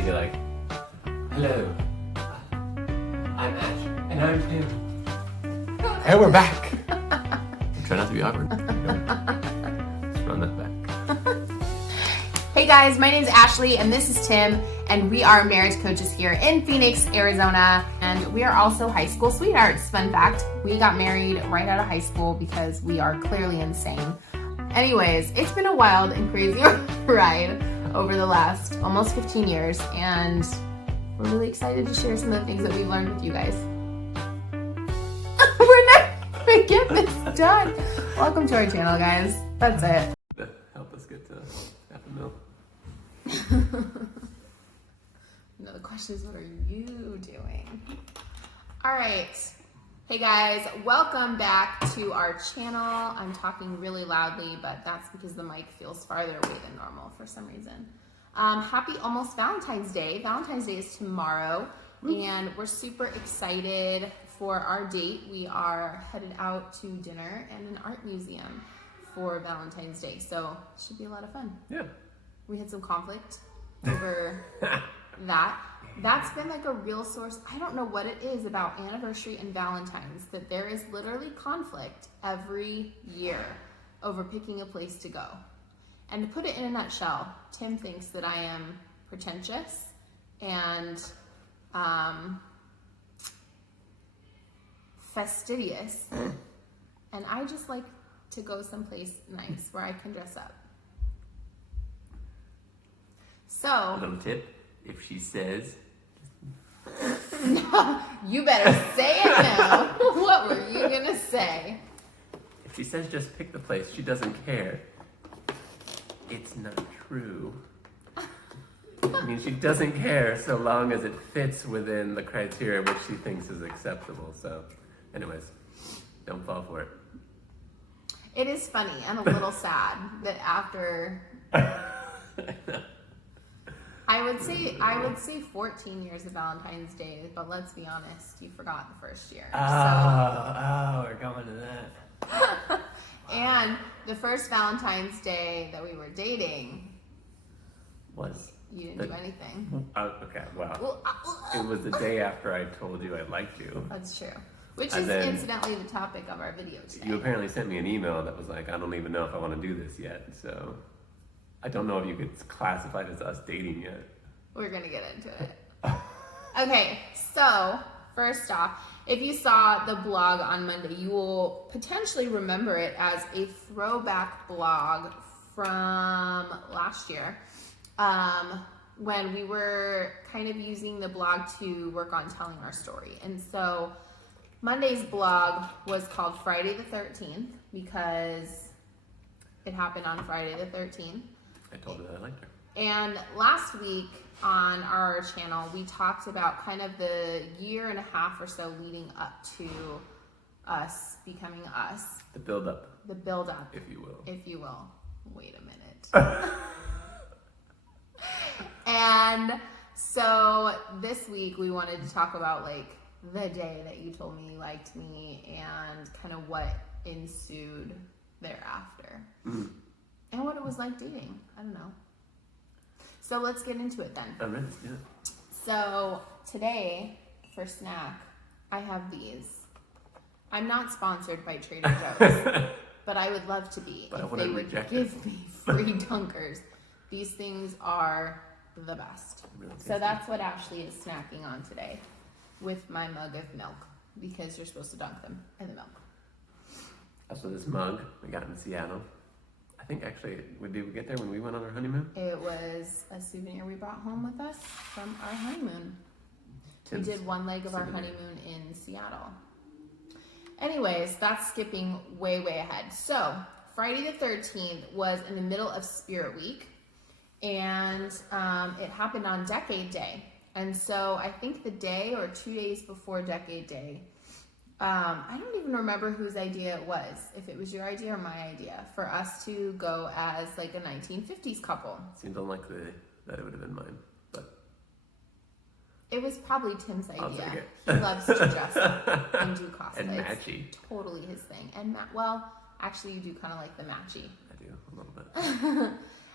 you'd be like, hello, I'm Ash, and I'm Tim. And we're back. Try not to be awkward. Let's run that back. Hey guys, my name is Ashley and this is Tim, and we are marriage coaches here in Phoenix, Arizona, and we are also high school sweethearts. Fun fact, we got married right out of high school because we are clearly insane. Anyways, it's been a wild and crazy ride over the last almost 15 years, and we're really excited to share some of the things that we've learned with you guys. We're never gonna get this done. Welcome to our channel, guys. That's it. Help us get to $500,000. No, the question is, what are you doing? All right. Hey guys, welcome back to our channel. I'm talking really loudly, but that's because the mic feels farther away than normal for some reason. Happy almost Valentine's Day. Valentine's Day is tomorrow, and we're super excited for our date. We are headed out to dinner and an art museum for Valentine's Day, so it should be a lot of fun. Yeah. We had some conflict over that. That's been like a real source. I don't know what it is about anniversary and Valentine's that there is literally conflict every year over picking a place to go. And to put it in a nutshell, Tim thinks that I am pretentious and fastidious. And I just like to go someplace nice where I can dress up. So, A little tip, if she says, no, you better say it now. What were you gonna say? if she says just pick the place, she doesn't care. It's not true. I mean, she doesn't care so long as it fits within the criteria which she thinks is acceptable. So, anyways, don't fall for it. It is funny and a little sad that after I would say 14 years of Valentine's Day, but let's be honest, you forgot the first year. We're going to that. And the first Valentine's Day that we were dating, you didn't do anything. Okay, well, it was the day after I told you I liked you. That's true. Which And is then incidentally the topic of our video today. You apparently sent me an email that was like, I don't even know if I want to do this yet. So I don't know if you could classify it as us dating yet. We're gonna get into it. Okay, so first off, if you saw the blog on Monday, you will potentially remember it as a throwback blog from last year, when we were kind of using the blog to work on telling our story. And so Monday's blog was called Friday the 13th because it happened on Friday the 13th. I told her that I liked her. And last week on our channel, we talked about kind of the year and a half or so leading up to us becoming us. The build up. The build up. If you will. If you will. Wait a minute. And so this week we wanted to talk about like the day that you told me you liked me and kind of what ensued thereafter. Mm-hmm. And what it was like dating. I don't know. So let's get into it then. I'm ready, yeah. So today, for snack, I have these. I'm not sponsored by Trader Joe's, but I would love to be But if they would give me free Dunkers. These things are the best. Really So that's what Ashley is snacking on today with my mug of milk, because you're supposed to dunk them in the milk. Also, this mug we got in Seattle. I think actually, did we get there when we went on our honeymoon? It was a souvenir we brought home with us from our honeymoon. Tim's we did one leg of our honeymoon in Seattle. Anyways, that's skipping way ahead. So Friday the 13th was in the middle of Spirit Week, and it happened on Decade Day. And so I think the day or 2 days before Decade Day, I don't even remember whose idea it was, if it was your idea or my idea, for us to go as like a 1950s couple. Seems unlikely that it would have been mine, but It was probably Tim's idea. I'll take it. He loves to dress up and do cosplay. And It's matchy. totally his thing. And well, actually, you do kind of like the matchy. I do a little bit.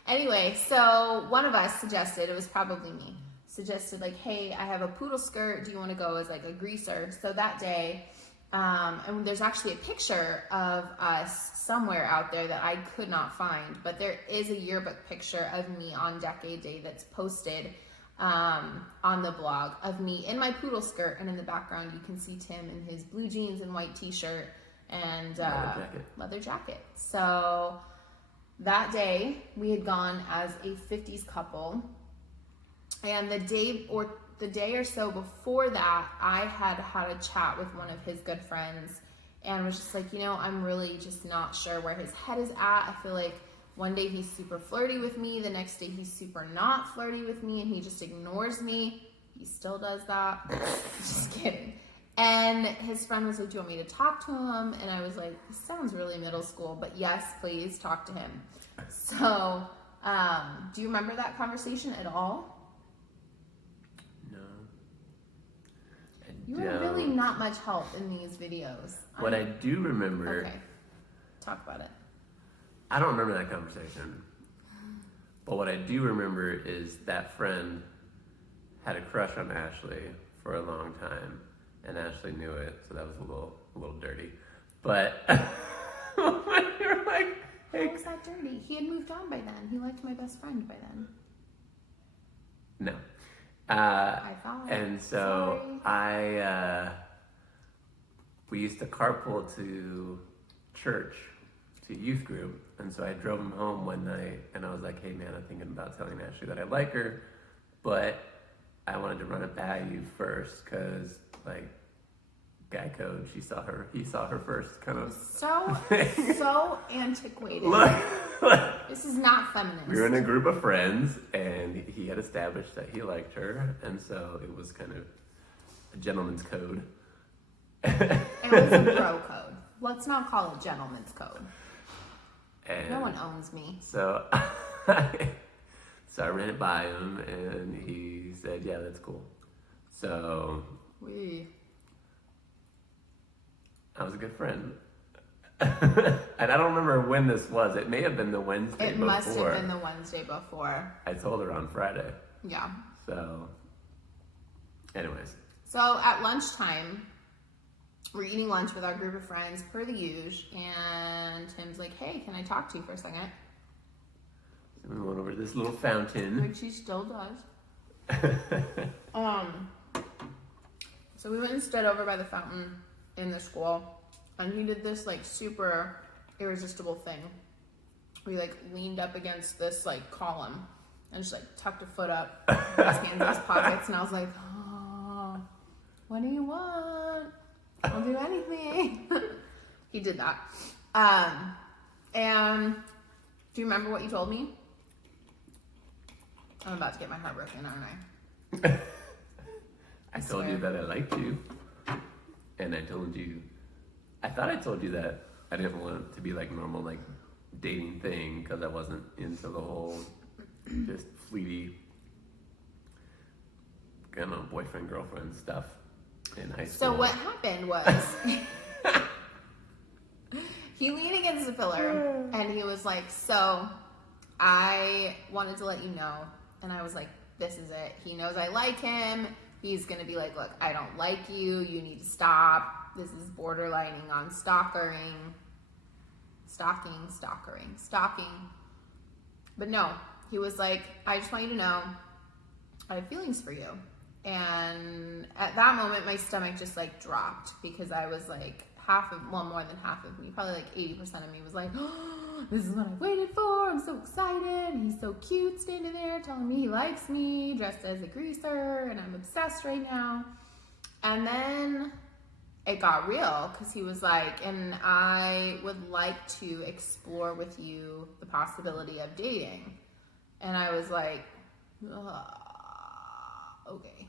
Anyway, so one of us suggested, it was probably me, suggested like, hey, I have a poodle skirt. Do you want to go as like a greaser? So that day, and there's actually a picture of us somewhere out there that I could not find, but there is a yearbook picture of me on Decade Day that's posted on the blog of me in my poodle skirt, and in the background you can see Tim in his blue jeans and white t-shirt and leather jacket. So that day we had gone as a 50s couple, and the day or so before that, I had a chat with one of his good friends and was just like, you know, I'm really just not sure where his head is at. I feel like one day he's super flirty with me, the next day he's super not flirty with me, and he just ignores me. He still does that. Just kidding. And his friend was like, do you want me to talk to him? And I was like, this sounds really middle school, but yes, please talk to him. So, do you remember that conversation at all? No. You are really not much help in these videos. What I do remember... Okay, talk about it. I don't remember that conversation. But what I do remember is that friend had a crush on Ashley for a long time, and Ashley knew it, so that was a little dirty. But you're like, hey. How was that dirty? He had moved on by then. He liked my best friend by then. No. I thought. And so Sorry. We used to carpool to church, to youth group, and so I drove him home one night, and I was like, hey man, I'm thinking about telling Ashley that I like her, but I wanted to run it by you first, because like guy code, he saw her first, kind of. So antiquated. Look. This is not feminist. We were in a group of friends, and he had established that he liked her, and so it was kind of a gentleman's code. It was a bro code. Let's not call it gentleman's code. And no one owns me. So, so I ran it by him, and he said, yeah, that's cool. So I was a good friend. And I don't remember when this was. It may have been the Wednesday before. It must have been the Wednesday before. I told her on Friday. Yeah. So, anyways. So at lunchtime, we're eating lunch with our group of friends per the usual, and Tim's like, hey, can I talk to you for a second? So we went over to this little fountain. Which he still does. So we went and stood over by the fountain in the school, and he did this like super irresistible thing. We like leaned up against this like column and just like tucked a foot up, his hands in his pockets, and I was like, oh, what do you want? I'll do anything. He did that. And do you remember what you told me? I'm about to get my heart broken, aren't I? I told you that I liked you. And I thought I told you that I didn't want it to be like normal, like dating thing, because I wasn't into the whole just fleety kind of boyfriend, girlfriend stuff in high school. So what happened was he leaned against the pillar and he was like, so I wanted to let you know. And I was like, this is it. He knows I like him. He's going to be like, look, I don't like you. You need to stop. This is borderlining on stalking. But no, he was like, I just want you to know I have feelings for you. And at that moment, my stomach just like dropped, because I was like more than half of me, probably like 80% of me was like, oh, this is what I waited for. I'm so excited. He's so cute standing there telling me he likes me, dressed as a greaser, and I'm obsessed right now. And then it got real, because he was like, and I would like to explore with you the possibility of dating. And I was like, okay.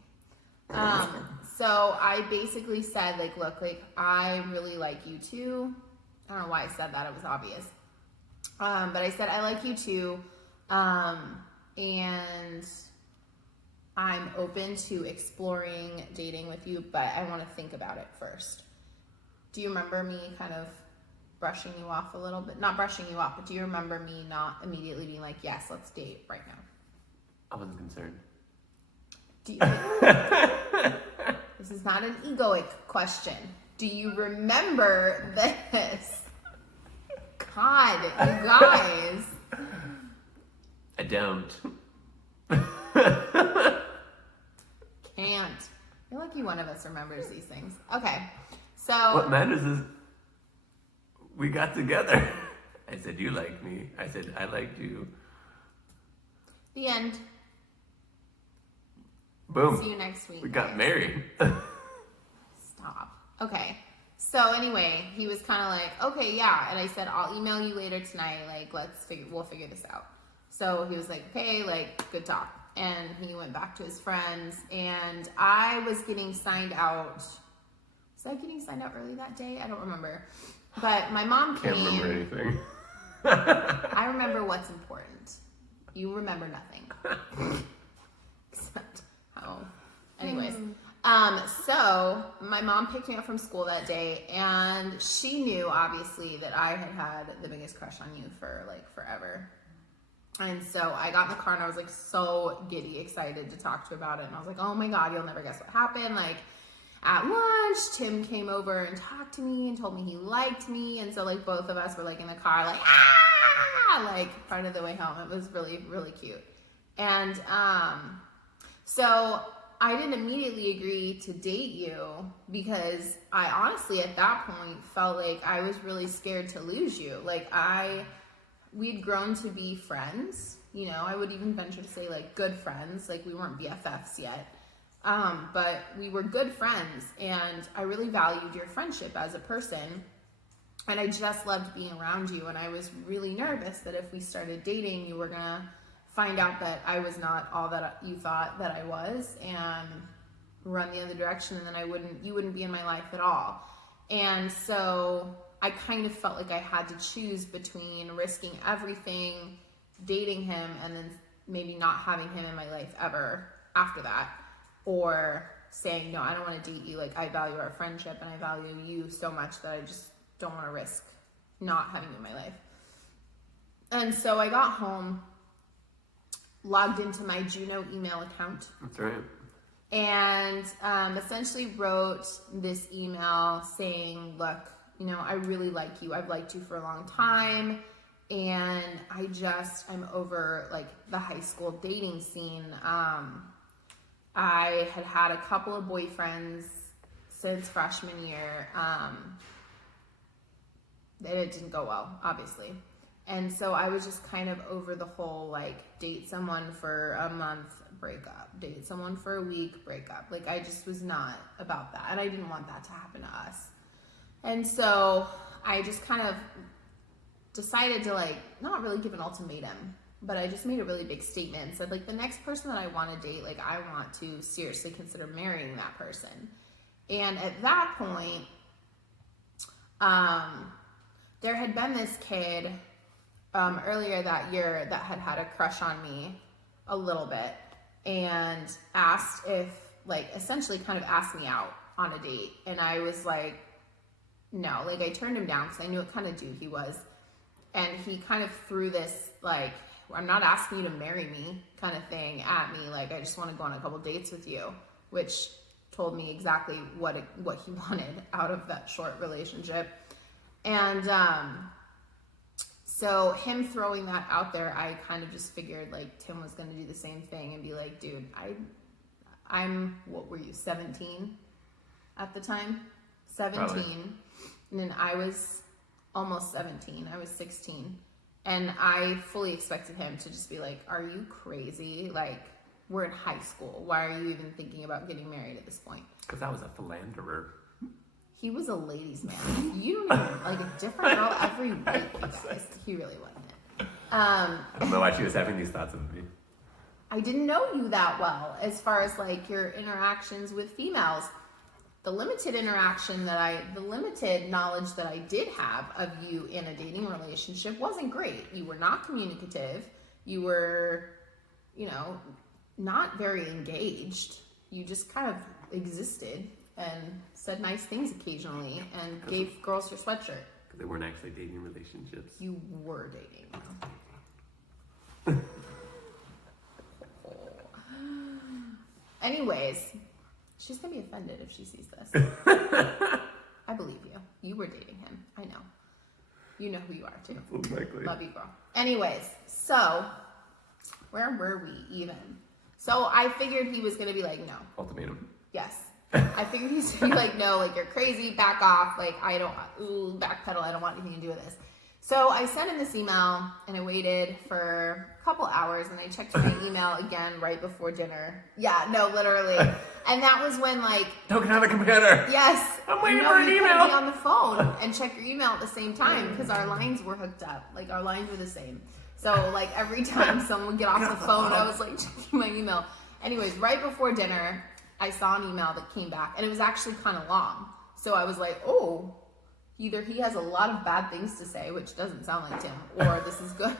So I basically said, like, look, like, I really like you too. I don't know why I said that. It was obvious. But I said, I like you too. And I'm open to exploring dating with you, but I want to think about it first. Do you remember me kind of brushing you off a little bit? Not brushing you off, but do you remember me not immediately being like, yes, let's date right now? I wasn't concerned. Do you, this is not an egoic question. Do you remember this? God, you guys. I don't. Can't. You're lucky one of us remembers these things. Okay, so. What matters is we got together. I said, you like me. I said, I liked you. The end. Boom. See you next week. We got married. Stop. Okay. So anyway, he was kind of like, okay, yeah. And I said, I'll email you later tonight. Like, we'll figure this out. So he was like, okay, like, good talk. And he went back to his friends. And I was getting signed out. Was I getting signed out early that day? I don't remember. But my mom came. Can't remember anything. I remember what's important. You remember nothing. Except how. Anyways. So my mom picked me up from school that day, and she knew obviously that I had had the biggest crush on you for like forever. And so I got in the car and I was like so giddy, excited to talk to her about it. And I was like, oh my God, you'll never guess what happened. Like at lunch, Tim came over and talked to me and told me he liked me. And so like both of us were like in the car, like, like part of the way home. It was really, really cute. And so I didn't immediately agree to date you because I honestly at that point felt like I was really scared to lose you. Like we'd grown to be friends, you know, I would even venture to say like good friends, like we weren't BFFs yet. But we were good friends and I really valued your friendship as a person. And I just loved being around you. And I was really nervous that if we started dating, you were gonna find out that I was not all that you thought that I was and run the other direction, and then you wouldn't be in my life at all. And so I kind of felt like I had to choose between risking everything, dating him, and then maybe not having him in my life ever after that, or saying, no, I don't want to date you. Like, I value our friendship and I value you so much that I just don't want to risk not having you in my life. And so I got home, logged into my Juno email account. That's right. And essentially wrote this email saying, look, you know, I really like you. I've liked you for a long time. And I'm over like the high school dating scene. I had a couple of boyfriends since freshman year. It didn't go well, obviously. And so I was just kind of over the whole, like, date someone for a month, break up. Date someone for a week, break up. Like, I just was not about that. And I didn't want that to happen to us. And so I just kind of decided to, like, not really give an ultimatum, but I just made a really big statement and said, like, the next person that I want to date, like, I want to seriously consider marrying that person. And at that point, there had been this kid earlier that year that had a crush on me a little bit and asked if, like, essentially kind of asked me out on a date. And I was like, no, like, I turned him down because I knew what kind of dude he was. And he kind of threw this, like, I'm not asking you to marry me kind of thing at me. Like, I just want to go on a couple dates with you, which told me exactly what he wanted out of that short relationship. And, so him throwing that out there, I kind of just figured like Tim was going to do the same thing and be like, dude, I'm, what were you, 17 at the time? 17. Probably. And then I was almost 17. I was 16. And I fully expected him to just be like, are you crazy? Like, we're in high school. Why are you even thinking about getting married at this point? Because I was a philanderer. He was a ladies' man. You don't even like a different girl every week, you guys. He really wasn't. I don't know why she was having these thoughts of me. I didn't know you that well as far as like your interactions with females. The limited knowledge that I did have of you in a dating relationship wasn't great. You were not communicative. You were, you know, not very engaged. You just kind of existed and said nice things occasionally and gave girls your sweatshirt. Because they weren't actually dating relationships. You were dating. Anyways, she's gonna be offended if she sees this. I believe you. You were dating him. I know. You know who you are too. Likely. Love you, girl. Anyways, so where were we even? So I figured he was gonna be like, no. Ultimatum. Yes. I figured he's gonna be like, no, like you're crazy, back off, like I don't, backpedal, I don't want anything to do with this. So I sent him this email and I waited for a couple hours and I checked my email again right before dinner. Yeah, no, literally. And that was when like, Don't get on the computer. yes, I'm waiting no, for an you email. couldn't be on the phone and check your email at the same time because our lines were hooked up. Like our lines were the same. So like every time someone would get off the phone, I was like checking my email. Anyways, right before dinner, I saw an email that came back and it was actually kind of long. So I was like, oh, either he has a lot of bad things to say, which doesn't sound like Tim, or this is good.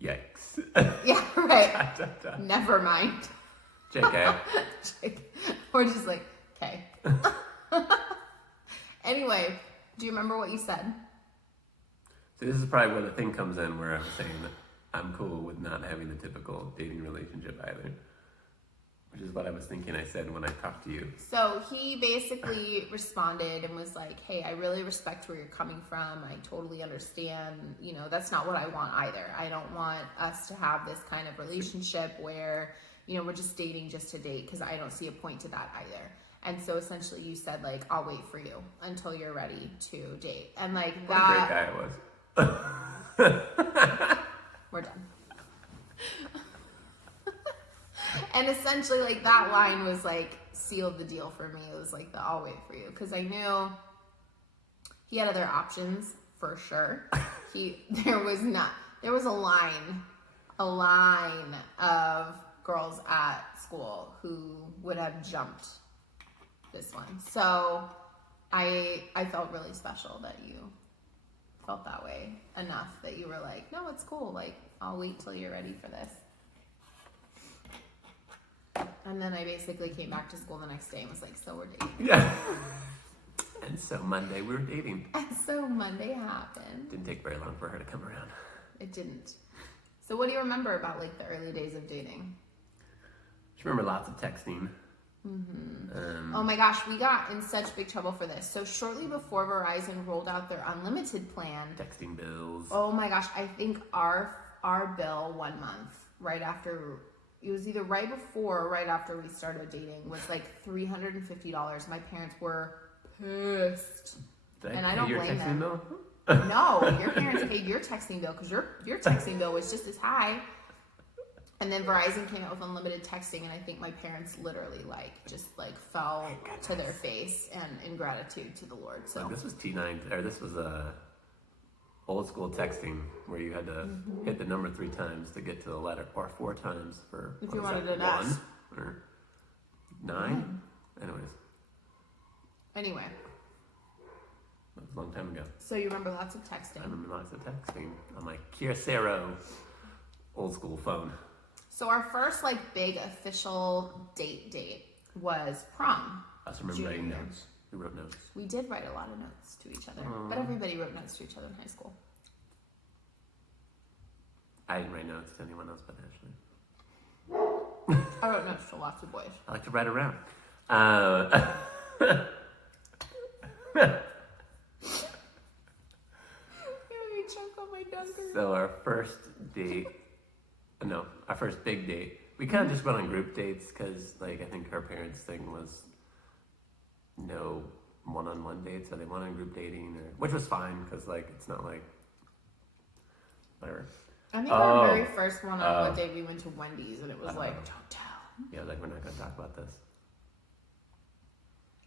Yikes. Yeah, right. Never mind. JK. Or just like, okay. Anyway, do you remember what you said? So this is probably where the thing comes in where I'm saying that I'm cool with not having the typical dating relationship either. Which is what I was thinking I said when I talked to you. So he basically responded and was like, hey, I really respect where you're coming from. I totally understand. You know, that's not what I want either. I don't want us to have this kind of relationship where, you know, we're just dating just to date because I don't see a point to that either. And so essentially you said like, I'll wait for you until you're ready to date. And like What that. a great guy I was. We're done. And essentially, like, that line was, like, sealed the deal for me. It was, like, the I'll wait for you. Because I knew he had other options, for sure. There was a line of girls at school who would have jumped this one. So I felt really special that you felt that way enough that you were like, no, it's cool. Like, I'll wait till you're ready for this. And then I basically came back to school the next day and was like, so we're dating. Yeah. And so Monday we were dating. And so Monday happened. Didn't take very long for her to come around. It didn't. So what do you remember about like the early days of dating? Just remember lots of texting. Mm-hmm. Oh my gosh, we got in such big trouble for this. So shortly before Verizon rolled out their unlimited plan, Texting bills. oh my gosh, I think our bill 1 month right after, it was either right before or right after we started dating, was like $350. My parents were pissed. Did and I I pay don't your blame texting them. bill? No, your parents paid your texting bill because your texting bill was just as high. And then Verizon came out with unlimited texting, and I think my parents literally fell to their face and in gratitude to the Lord. So Like this was T9, or this was old school texting where you had to hit the number 3 times to get to the letter, or 4 times for If what you was wanted that, an S. 1 or 9. Anyways, anyway, that was a long time ago. so you remember lots of I texting. remember lots of texting on my Kyocera old school phone. So our first like big official date was prom. I also remember writing Junior. notes. We wrote notes. We did write a lot of notes to each other, but everybody wrote notes to each other in high school. I didn't write notes to anyone else but Ashley. I wrote notes to lots of boys. I like to write around. So our first big date, we kind of just went on group dates because, like, I think her parents' thing was no one-on-one dates, so they went on group dating, which was fine because, like, it's not like whatever. I think our very first one-on-one date, we went to Wendy's, and it was like, don't tell. Yeah, like, we're not gonna talk about this.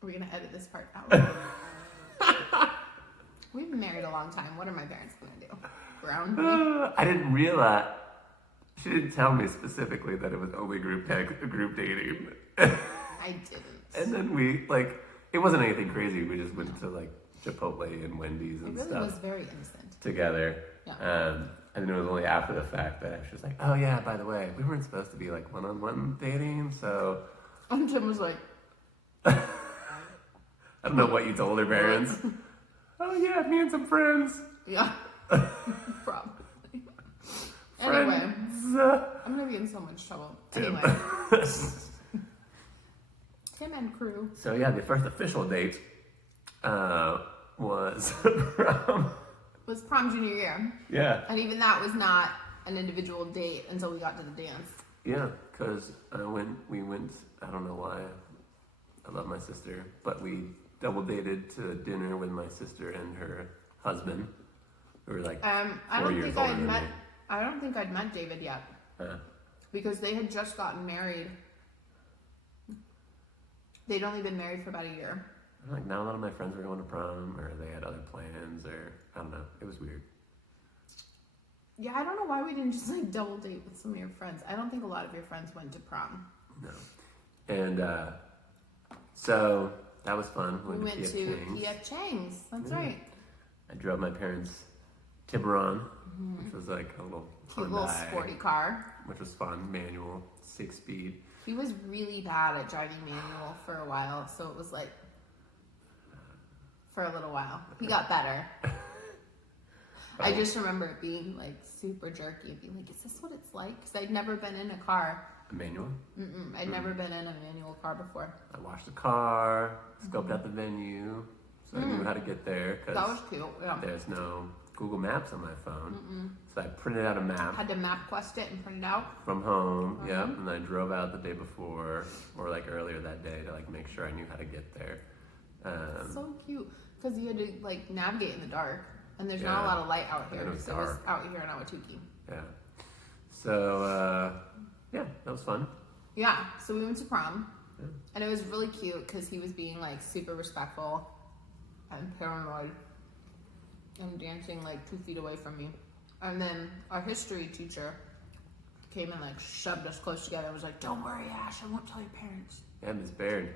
We're gonna edit this part out. We've been married a long time. What are my parents gonna do? Ground me? I didn't realize. She didn't tell me specifically that it was only group dating. I didn't. And then we, like, it wasn't anything crazy. We just went to, like, Chipotle and Wendy's and It really stuff was very innocent. together. Yeah. And then it was only after the fact that she was like, oh, yeah, by the way, we weren't supposed to be, like, one-on-one dating, so... And Tim was like, I don't know what you told her parents. Oh, yeah, me and some friends. yeah. Probably. Friends. Anyway, I'm gonna be in so much trouble. Tim. Anyway. Sam and crew. So yeah, the first official date was prom. Was prom junior year. Yeah. And even that was not an individual date until we got to the dance. Yeah, because we went, I don't know why, I love my sister, but we double dated to dinner with my sister and her husband, who were like I 4 don't years think older I'd than met. me. I don't think I'd met David yet because they had just gotten married. They'd only been married for about a year. Like, not a lot of my friends were going to prom, or they had other plans, or I don't know. It was weird. Yeah, I don't know why we didn't just like double date with some of your friends. I don't think a lot of your friends went to prom. No. And so that was fun. We went P.F. to Chang's. P.F. Chang's. That's Yeah. right. I drove my parents' Tiburon, which was like a little Cute little Hyundai, sporty car. which was fun, manual, 6-speed. He was really bad at driving manual for a while, so it was like for a little while. He got better. I just remember it being like super jerky and being like, is this what it's like? Because I'd never been in a car. A manual. I'd never been in a manual car before. I washed the car, scoped out the venue, so I knew how to get there That because was cute. Yeah. there's no Google Maps on my phone. So I printed out a map Had to MapQuest it and print it out. from home, yeah, and I drove out the day before or like earlier that day to like make sure I knew how to get there. So cute. Because you had to like navigate in the dark. And there's not a Yeah. lot of light out And here. it was So it was dark. out here in Awatuki. Yeah. So yeah, that was fun. Yeah, so we went to prom, and it was really cute because he was being like super respectful and paranoid and dancing like 2 feet away from me. And then our history teacher came and like shoved us close together and was like, "Don't worry, Ash, I won't tell your parents." And Miss Baird,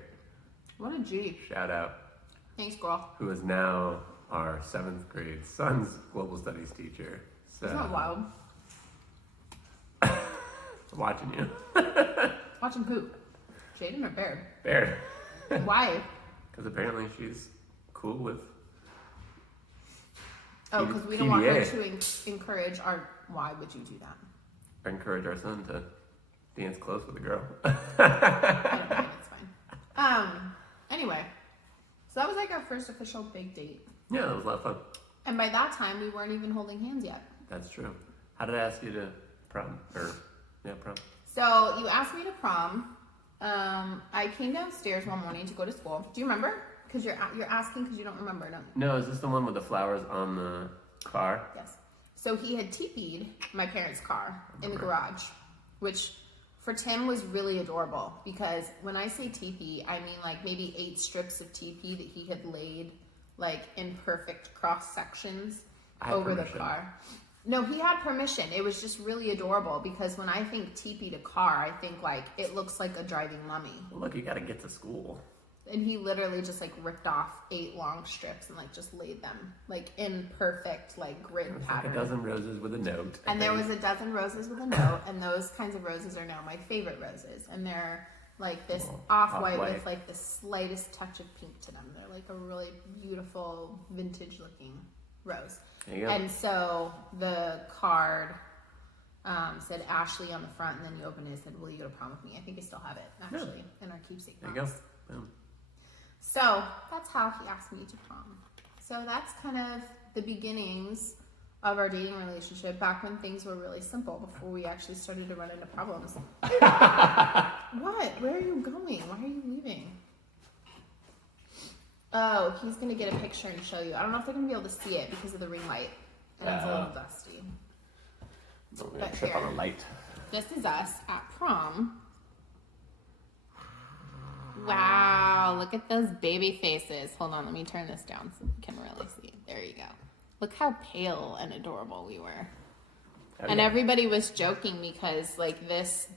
What a G. shout out, Thanks, girl. who is now our 7th grade son's global studies teacher. So Isn't that wild? watching you. Watching poop. Jaden or Baird? Baird. Why? Because apparently she's cool with Oh, because we don't want her PDA. to encourage our. Why would you do that? or encourage our son to dance close with a girl. I don't mind, it's fine. Anyway, so that was like our first official big date. Yeah, that was a lot of fun. And by that time, we weren't even holding hands yet. That's true. How did I ask you to prom? Prom. So you asked me to prom. I came downstairs one morning to go to school. Do you remember? Because you're asking because you don't remember, don't you? No, is this the one with the flowers on the car? Yes. So he had teepeed my parents' car in the garage, which for Tim was really adorable because when I say teepee, I mean like maybe 8 strips of teepee that he had laid like in perfect cross sections over the car. No, he had permission. It was just really adorable because when I think teepee to car, I think like it looks like a driving mummy. Well, look, you gotta get to school. And he literally just like ripped off 8 long strips and like just laid them like in perfect like grid It's pattern. like a dozen roses with a note. And there was a dozen roses with a note, and those kinds of roses are now my favorite roses. And they're like this off-white with like the slightest touch of pink to them. They're like a really beautiful vintage looking rose. There you go. And so the card said Ashley on the front, and then you open it and said, "Will you go to prom with me?" I think I still have it actually in our keepsake There box. you go. Boom. So that's how he asked me to prom. So that's kind of the beginnings of our dating relationship back when things were really simple before we actually started to run into problems. What? Where are you going? Why are you leaving? Oh, he's going to get a picture and show you. I don't know if they're going to be able to see it because of the ring light. And it's a little dusty. Don't But trip here. on the light. This is us at prom. Wow, look at those baby faces. Hold on, let me turn this down so you can really see. There you go. Look how pale and adorable we were. Oh, And yeah. everybody was joking because like this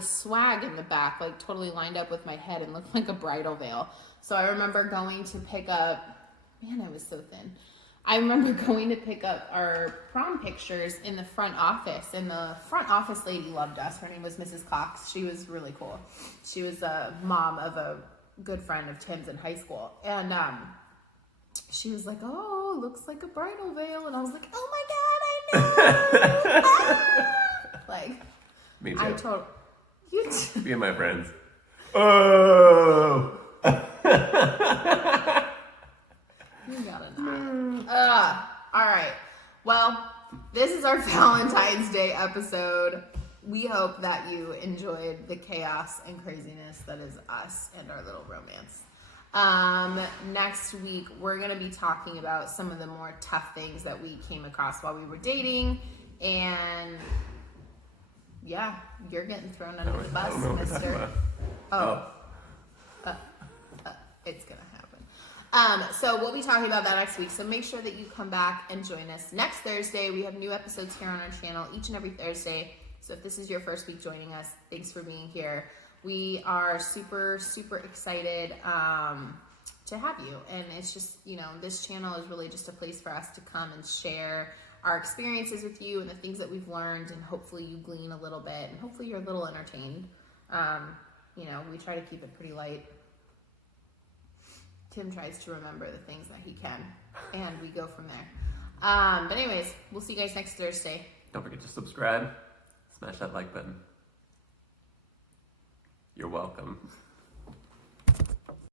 swag in the back like totally lined up with my head and looked like a bridal veil. So I remember going to pick up, man, I was so thin. I remember going to pick up our prom pictures in the front office, and the front office lady loved us. Her name was Mrs. Cox. She was really cool. She was a mom of a good friend of Tim's in high school. And she was like, "Oh, looks like a bridal veil." And I was like, "Oh my God, I know!" Ah! Like, Me too. I told you. Me and my friends. Oh! You gotta not. All right. Well, this is our Valentine's Day episode. We hope that you enjoyed the chaos and craziness that is us and our little romance. Next week, we're going to be talking about some of the more tough things that we came across while we were dating. And yeah, you're getting thrown under the bus, mister. It's going to happen. So we'll be talking about that next week. So make sure that you come back and join us next Thursday. We have new episodes here on our channel each and every Thursday. So if this is your first week joining us, thanks for being here. We are super, super excited to have you. And it's just, this channel is really just a place for us to come and share our experiences with you and the things that we've learned. And hopefully you glean a little bit and hopefully you're a little entertained. We try to keep it pretty light. Tim tries to remember the things that he can, and we go from there. But anyways, we'll see you guys next Thursday. Don't forget to subscribe. Smash that like button. You're welcome.